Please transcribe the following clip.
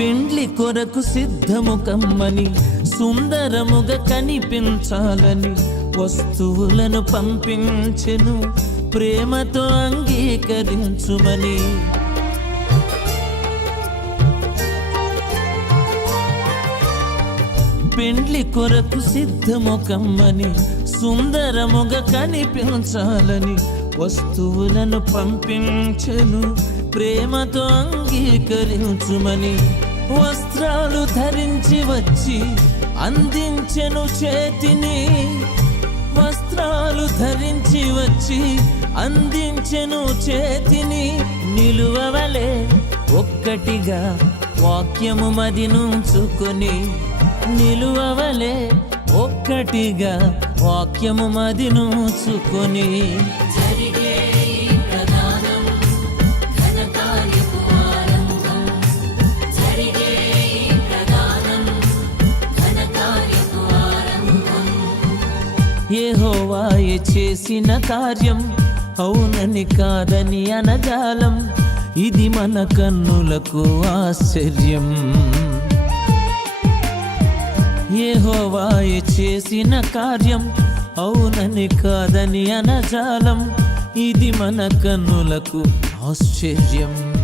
పెండ్లి కొరకు సిద్ధము కమ్మని సుందరముగా కనిపించాలని వస్తువులను పంపించెను ప్రేమతో అంగీకరించుమని. పెండ్లి కొరకు సిద్ధము కమ్మని సుందరముగా కనిపించాలని వస్తువులను పంపించెను ప్రేమతో అంగీకరించుమని. వస్త్రాలు ధరించి వచ్చి అందించెను చేతిని, వస్త్రాలు ధరించి వచ్చి అందించెను చేతిని. నిలువవలే ఒక్కటిగా వాక్యము మదినుంచుకొని, నిలువవలే ఒక్కటిగా వాక్యము మదినుంచుకొని. యెహోవాయే చేసిన కార్యం అవునని కాదని అనజాలం, ఇది మన కన్నులకు ఆశ్చర్యం. యెహోవాయే చేసిన కార్యం అవునని కాదని అనజాలం, ఇది మన కన్నులకు ఆశ్చర్యం.